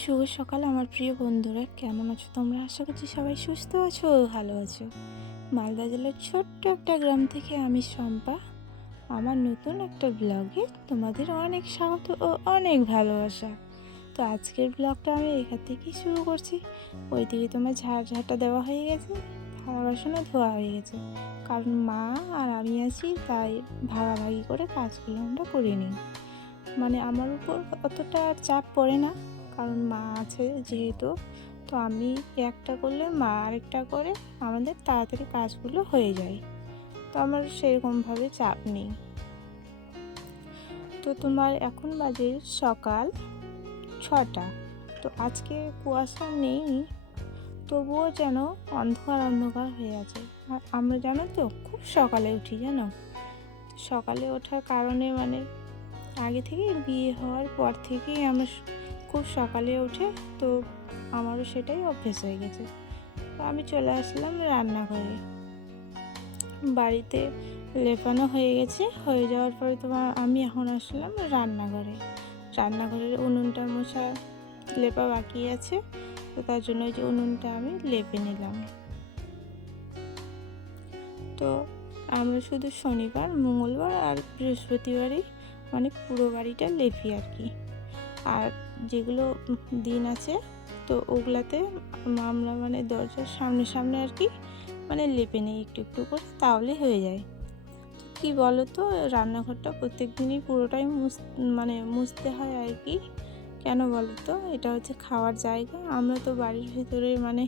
শুভ সকাল আমার প্রিয় বন্ধুরা, কেমন আছো তোমরা? আশা করছি সবাই সুস্থ আছো ও ভালো আছো। মালদা জেলার ছোট্ট একটা গ্রাম থেকে আমি শম্পা আমার নতুন একটা ব্লগে তোমাদের অনেক স্বাগত ও অনেক ভালোবাসা। তো আজকের ব্লগটা আমি এখান থেকেই শুরু করছি। ওইদিকে তোমার ঝাঁটা দেওয়া হয়ে গেছে, থালা বাসনও ধোয়া হয়ে গেছে। কারণ মা আর আমি আছি, তাই ভাগাভাগি করে কাজগুলো আমরা করে নিই। মানে আমার উপর অতটা চাপ পড়ে না, কারণ মা আছে যেহেতু। তো আমি একটা করলে মা আরেকটা করে, আমাদের তাড়াতাড়ি কাজগুলো হয়ে যায়। তো আমার সেরকমভাবে চাপ নেই। তো তোমার এখন বাজে সকাল 6টা। তো আজকে কুয়াশা নেই, তবুও যেন অন্ধকার অন্ধকার হয়ে আছে। আর আমরা জানো তো খুব সকালে উঠি, জানো। সকালে ওঠার কারণে মানে আগে থেকেই বিয়ে হওয়ার পর থেকেই আমরা খুব সকালে উঠে, তো আমারও সেটাই অভ্যেস হয়ে গেছে। তো আমি চলে আসলাম রান্নাঘরে। বাড়িতে লেপানো হয়ে গেছে, হয়ে যাওয়ার পরে তোমার আমি এখন আসলাম রান্নাঘরের উনুনটা মোছা লেপা বাকি আছে। তো তার জন্য ওই যে উনুনটা আমি লেপে নিলাম। তো আমরা শুধু শনিবার, মঙ্গলবার আর বৃহস্পতিবারই মানে পুরো বাড়িটা লেপি আর কি। আর যেগুলো দিন আছে তো ওগুলাতে আমরা মানে দরজার সামনে সামনে আর কি মানে লেপে নিই একটু একটু করে, তাহলে হয়ে যায়। কি বলো তো, রান্নাঘরটা প্রত্যেক দিনই পুরোটাই মানে মুছতে হয় আর কি। কেন বলো তো, এটা হচ্ছে খাওয়ার জায়গা। আমরা তো বাড়ির ভিতরে মানে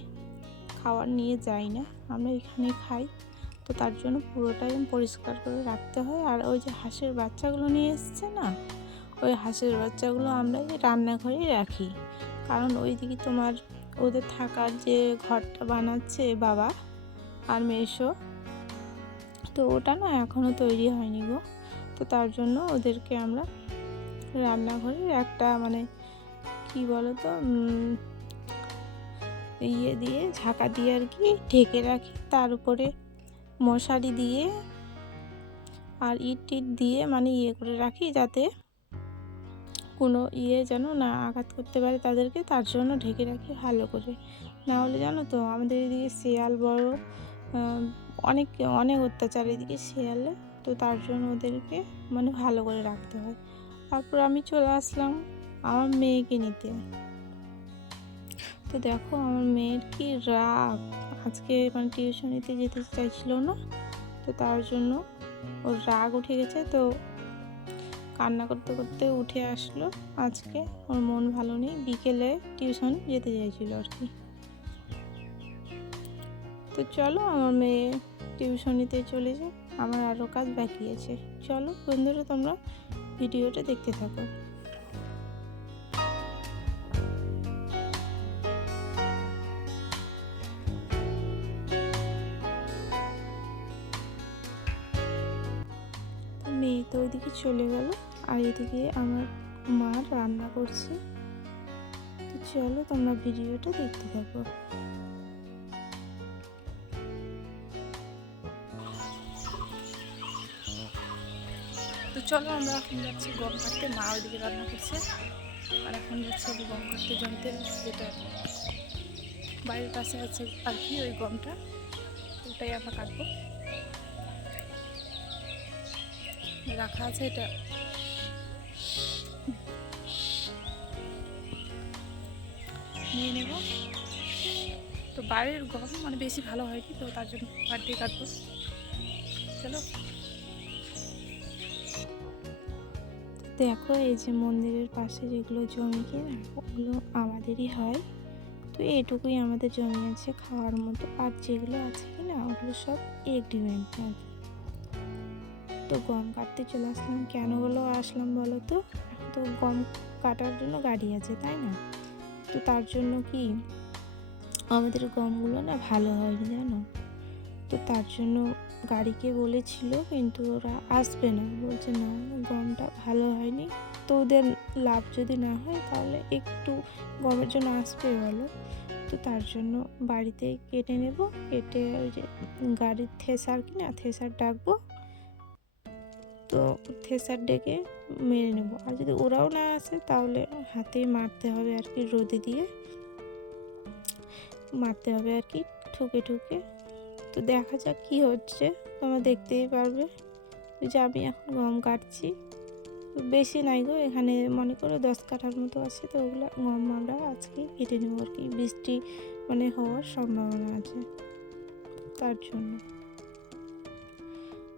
খাবার নিয়ে যাই না, আমরা এখানেই খাই। তো তার জন্য পুরোটাই পরিষ্কার করে রাখতে হয়। আর ওই যে হাঁসের বাচ্চাগুলো নিয়ে এসছে না, ওই হাঁসের বাচ্চাগুলো আমরা এই রান্নাঘরেই রাখি। কারণ ওইদিকে তোমার ওদের থাকার যে ঘরটা বানাচ্ছে বাবা আর মেসো, তো ওটা না এখনও তৈরি হয়নি গো। তো তার জন্য ওদেরকে আমরা রান্নাঘরের একটা মানে কি বলো তো ইয়ে দিয়ে ঢাকা দিয়ে আর কি ঢেকে রাখি। তার উপরে মশারি দিয়ে আর ইট টিট দিয়ে মানে ইয়ে করে রাখি, যাতে কোনো যেন না আঘাত করতে পারে তাদেরকে। তার জন্য ঢেকে রাখি ভালো করে। না হলে জানো তো আমাদের এদিকে শেয়াল বড় অনেক অনেক অত্যাচার এদিকে শেয়ালে। তো তার জন্য ওদেরকে মানে ভালো করে রাখতে হয়। তারপর আমি চলে আসলাম আমার মেয়েকে নিতে। তো দেখো আমার মেয়ের কি রাগ, আজকে মানে টিউশনিতে যেতে চাইছিল না। তো তার জন্য ওর রাগ উঠে গেছে, তো কান্না করতে করতে উঠে আসলো। আজকে ওর মন ভালো নেই, বিকেলে টিউশন যেতে চাইছিল আর কি। তো চলো আমার মেয়ে টিউশনিতে চলে যায়, আমার আরও কাজ বাকি আছে। চলো বন্ধুরা, তোমরা ভিডিওটা দেখতে থাকো। মেয়ে তো ওইদিকে চলে গেল, আর এদিকে আমার মা রান্না করছে। তো চলো তোমরা ভিডিওটা দেখতে থাকো। তো চলো আমরা এখন যাচ্ছি গম কাটতে, মা ওইদিকে রান্না করছে। আর এখন যাচ্ছে গম কাটতে জমিতে, যেটা বাড়ির পাশে আছে আর কি ওই গমটা, ওটাই আমরা কাটবো। রাখা আছে, এটা নিয়ে নেব। তো বাড়ির গম মানে বেশি ভালো হয়নি, তো তার জন্য বাড়িতে কাটবো। চলো দেখো, এই যে মন্দিরের পাশে যেগুলো জমি কিনা ওগুলো আমাদেরই হয়। তো এইটুকুই আমাদের জমি আছে খাওয়ার মতো, আর যেগুলো আছে কিনা ওগুলো সব এগ্রিমেন্ট আর কি। তো গম কাটতে চলে আসলাম। কেন আসলাম বলো তো, এখন তো গম কাটার জন্য গাড়ি আছে তাই না। তো তার জন্য কি আমাদের গমগুলো না ভালো হয়নি জানো। তো তার জন্য গাড়িকে বলেছিল, কিন্তু ওরা আসবে না, বলছে না গমটা ভালো হয়নি। তো ওদের লাভ যদি না হয় তাহলে একটু গমের জন্য আসবে বলো। তো তার জন্য বাড়িতে কেটে নেব, কেটে ওই যে গাড়ির থেসার কিনা থেসার ডাকবো, তো থেসার ডেকে মেরে নেব। আর যদি ওরাও না আসে তাহলে হাতেই মারতে হবে আর কি, রোদে দিয়ে মারতে হবে আর কি, ঠুকে ঠুকে। তো দেখা যাক কী হচ্ছে, তোমরা দেখতেই পারবে। যে আমি এখন গম কাটছি, বেশি নাই গো, এখানে মনে করো 10 কাঠার মতো আছে। তো ওগুলো গম আমরা আজকে কেটে নেবো আর কি, বৃষ্টি মানে হওয়ার সম্ভাবনা আছে তার জন্য।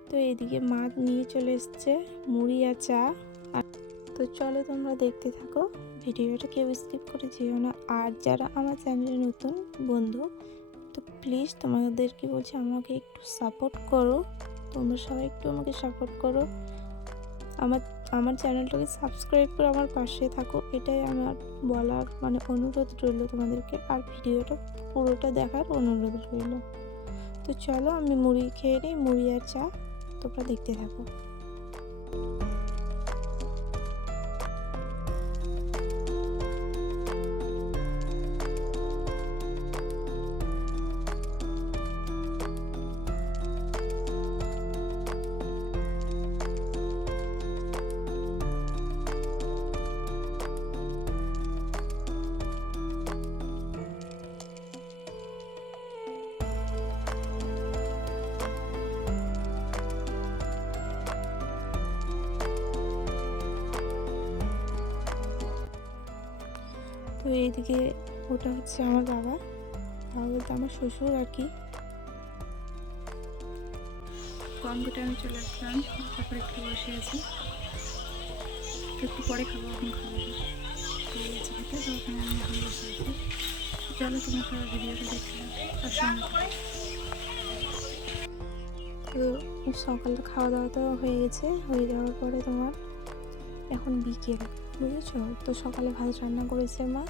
তো এইদিকে মা নিয়ে চলে এসছে মুড়ি আর চা। তো চলো তোমরা দেখতে থাকো, ভিডিওটা কেউ স্কিপ করে যেও না। আর যারা আমার চ্যানেলে নতুন বন্ধু, তো প্লিজ তোমাদেরকে বলছি আমাকে একটু সাপোর্ট করো, তোমরা সবাই একটু আমাকে সাপোর্ট করো, আমার চ্যানেলটাকে সাবস্ক্রাইব করে আমার পাশে থাকো, এটাই আমার বলার মানে অনুরোধ রইল তোমাদেরকে। আর ভিডিওটা পুরোটা দেখার অনুরোধ রইল। তো চলো আমি মুড়ি খেয়ে নিই, মুড়ি আর চা, তোমরা দেখতে থাকো। তো এইদিকে ওটা হচ্ছে আমার বাবা বলতে আমার শ্বশুর আর কি। গঙ্গটা আমি চলে আসলাম, তারপরে একটু বসে আছি, একটু পরে খাবো, এখন খাবো খেতে। তো ওখানে আমি এখন বসে আছি। চলো তোমার সবাই ভিডিওটা দেখলাম তার সঙ্গে। তো সকালে খাওয়া দাওয়া তো হয়ে গেছে, হয়ে যাওয়ার পরে তোমার এখন বিকেল, বুঝেছো। তো সকালে ভাত রান্না করেছে মা,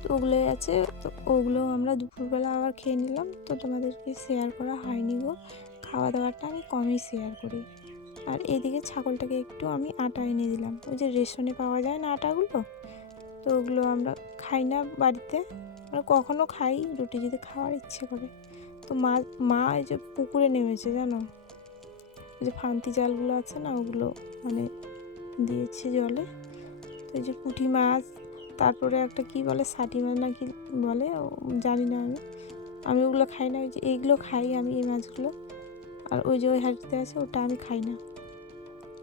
তো ওগুলোই আছে। তো ওগুলো আমরা দুপুরবেলা আবার খেয়ে নিলাম। তো তোমাদেরকে শেয়ার করা হয়নি গো, খাওয়া দাওয়াটা আমি কমই শেয়ার করি। আর এদিকে ছাগলটাকে একটু আমি আটা এনে দিলাম, ওই যে রেশনে পাওয়া যায় না আটাগুলো, তো ওগুলো আমরা খাই না বাড়িতে, মানে কখনো খাই রুটি যদি খাওয়ার ইচ্ছে করে। তো মা এই যে পুকুরে নেমেছে জানো, ওই যে ফান্তি জালগুলো আছে না, ওগুলো মানে দিয়েছে জলে। তো এই যে পুঁটি মাছ, তারপরে একটা কি বলে সাটি মাছ না কি বলে জানি না, আমি ওগুলো খাই না। ওই যে এইগুলো খাই আমি, এই মাছগুলো। আর ওই যে ওই হাঁড়িতে আছে ওটা আমি খাই না।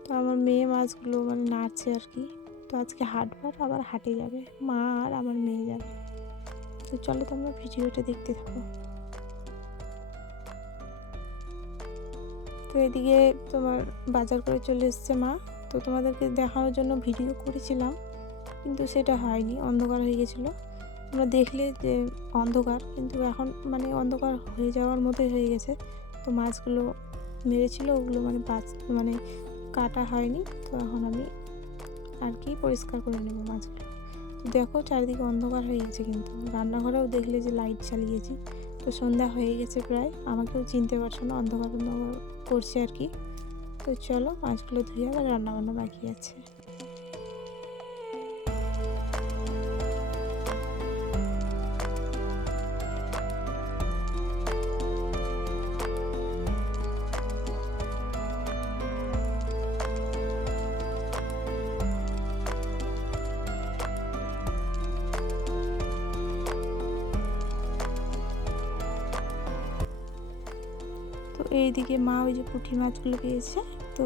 তো আমার মেয়ে মাছগুলো মানে নাড়ছে আর কি। তো আজকে হাটবার, আবার হাটে যাবে মা আর আমার মেয়ে যাবে। তো চলো তোমরা ভিডিওটা দেখতে থাকো। তো এদিকে তোমার বাজার করে চলে এসছে মা। তো তোমাদেরকে দেখানোর জন্য ভিডিও করেছিলাম, কিন্তু সেটা হয়নি, অন্ধকার হয়ে গেছিলো। তোমরা দেখলে যে অন্ধকার, কিন্তু এখন মানে অন্ধকার হয়ে যাওয়ার মতোই হয়ে গেছে। তো মাছগুলো মেরেছিল, ওগুলো মানে কাটা হয়নি। তো এখন আমি আর কি পরিষ্কার করে নেবো মাছগুলো। তো দেখো চারিদিকে অন্ধকার হয়ে গেছে, কিন্তু রান্নাঘরেও দেখলে যে লাইট চালিয়েছি। তো সন্ধ্যা হয়ে গেছে প্রায়, আমাকেও চিনতে পারছো না, অন্ধকার অন্ধকার করছে আর কি। তো চলো মাছগুলো ধুয়ে আবার রান্নাবান্না বাকি আছে। তো এইদিকে মা ওই যে পুঁটি মাছগুলো পেয়েছে, তো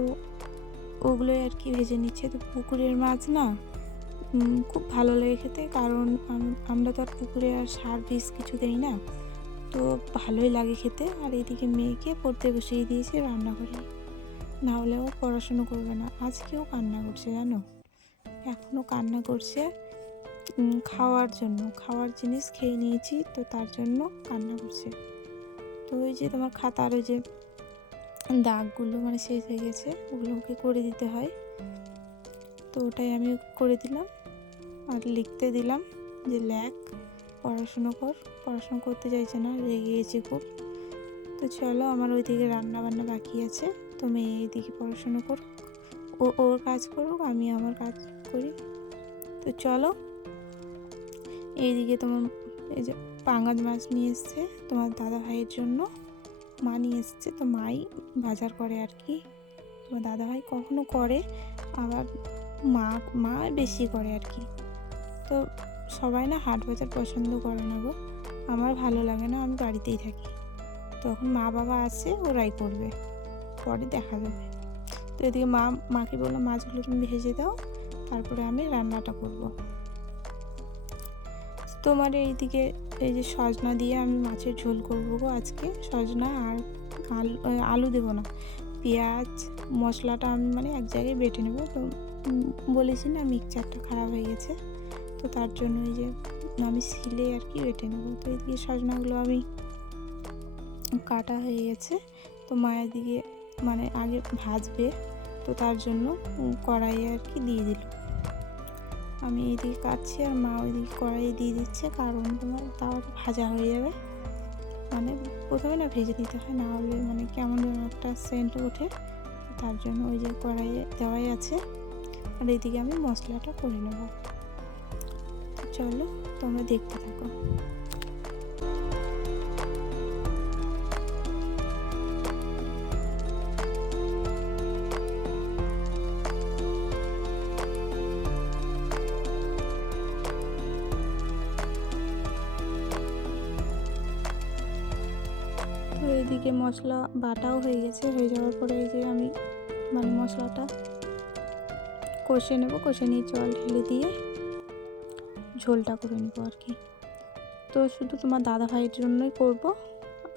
ওগুলোই আর কি ভেজে নিচ্ছে। তো পুকুরের মাছ না খুব ভালো লাগে খেতে, কারণ আমরা তো আর পুকুরে আর সার বিষ কিছু দেই না, তো ভালোই লাগে খেতে। আর এদিকে মেয়েকে পড়তে বসিয়ে দিয়েছি রান্না করে, না হলে ও পড়াশুনো করবে না। আজকেও কান্না করছে জানো, এখনও কান্না করছে খাওয়ার জন্য, খাওয়ার জিনিস খেয়ে নিয়েছি তো তার জন্য কান্না করছে। তো ওই যে তোমার খাতার ওই যে দাগগুলো মানে শেষ হয়ে গেছে, ওগুলো ওকে করে দিতে হয়। তো ওটাই আমি করে দিলাম, আর লিখতে দিলাম যে লেখ, পড়াশুনো কর। পড়াশুনো করতে চাইছে না, রেগে গেছে খুব। তো চলো আমার ওইদিকে রান্না বান্না বাকি আছে, তো মেয়ে এইদিকে পড়াশুনো করুক, ও ওর কাজ করুক, আমি আমার কাজ করি। তো চলো এইদিকে তোমার এই যে পাঙ্গাস মাছ নিয়ে এসছে তোমার দাদা ভাইয়ের জন্য, মা নিয়ে এসছে। তো মাই বাজার করে আর কি তোমার দাদাভাই কখনো করে, আবার মা মা বেশি করে আর কি। তো সবাই না হাট বাজার পছন্দ করে না গো, আমার ভালো লাগে না, আমি বাড়িতেই থাকি। তখন মা বাবা আছে, ওরাই করবে, পরে দেখা যাবে। তো এদিকে মাকে বললাম মাছগুলো তুমি ভেজে দাও, তারপরে আমি রান্নাটা করব। তোমার এইদিকে এই যে সজনা দিয়ে আমি মাছের ঝোল করবো গো আজকে। সজনা আর আলু দেবো না, পেঁয়াজ মশলাটা আমি মানে এক জায়গায় বেটে নেবো। তো বলেছি না মিক্সচারটা খারাপ হয়ে গেছে, তো তার জন্য এই যে আমি শিলে আর কি বেটে নেবো। তো এদিকে সজনাগুলো আমি কাটা হয়ে গেছে, তো মায়ের দিকে মানে আগে ভাজবে, তো তার জন্য কড়াইয়ে আর কি দিয়ে দিল। আমি এইদিকে কাটছি আর মা ওইদিকে কড়াইয়ে দিয়ে দিচ্ছে, কারণ তোমার তাওয়াটা ভাজা হয়ে যাবে। মানে প্রথমে না ভেজে দিতে হয়, না হলে মানে কেমন যেন একটা সেন্ট ওঠে, তার জন্য ওই যে কড়াইয়ে দেওয়াই আছে। আর এইদিকে আমি মশলাটা করে নেব। চলো তোমরা দেখতে থাকো। তো এইদিকে মশলা বাটাও হয়ে গেছে, হয়ে যাওয়ার পরে এই যে আমি মানে মশলাটা কষে নেব, কষে নিয়ে জল ঢেলে দিয়ে ঝোলটা করে নেবো আর কি। তো শুধু তোমার দাদা ভাইয়ের জন্যই করব,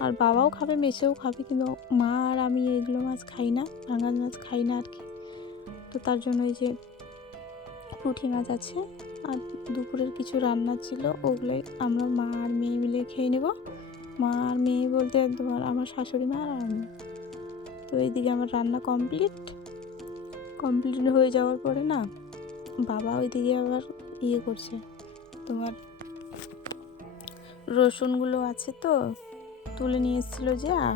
আর বাবাও খাবে, মেসেও খাবে, কিন্তু মা আর আমি এগুলো মাছ খাই না, ভাঙাল মাছ খাই না আর কি। তো তার জন্য এই যে পুঁটি মাছ আছে, আর দুপুরের কিছু রান্না ছিল, ওগুলোই আমরা মা আর মেয়ে মিলে খেয়ে নেব। মা আর মেয়ে বলতে তোমার আমার শাশুড়ি মা আর আমি। তো এইদিকে আমার রান্না কমপ্লিট হয়ে যাওয়ার পরে না বাবা ওইদিকে আবার করছে, তোমার রসুনগুলো আছে তো তুলে নিয়ে এসেছিলো যে, আর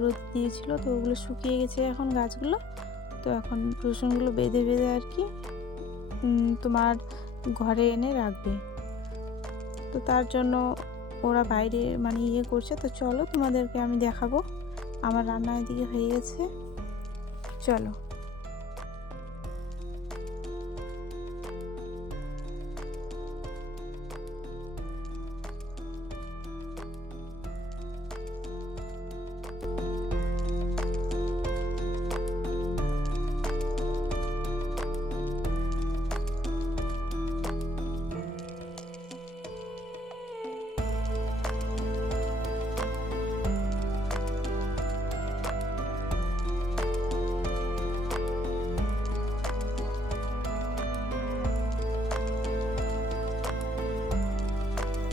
রোদ দিয়েছিল, তো ওগুলো শুকিয়ে গেছে এখন গাছগুলো। তো এখন রসুনগুলো বেঁধে আর কি তোমার ঘরে এনে রাখবে। তো তার জন্য ওরা বাইরে মানে করছে। তো চলো তোমাদেরকে আমি দেখাবো, আমার রান্না এদিকে হয়ে গেছে, চলো।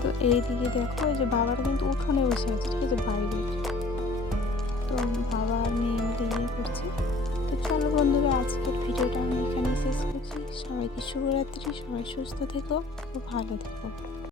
তো এইদিকে দেখো এই যে বাবারা কিন্তু উঠোনে বসে আছে, ঠিক আছে, বাইরে। তো বাবা আর মেয়ে মিলে করছে। তো চলো বন্ধুরা, আজকের ভিডিওটা আমি এখানেই শেষ করছি। সবাইকে শুভরাত্রি, সবাই সুস্থ থেকো ও ভালো থেকো।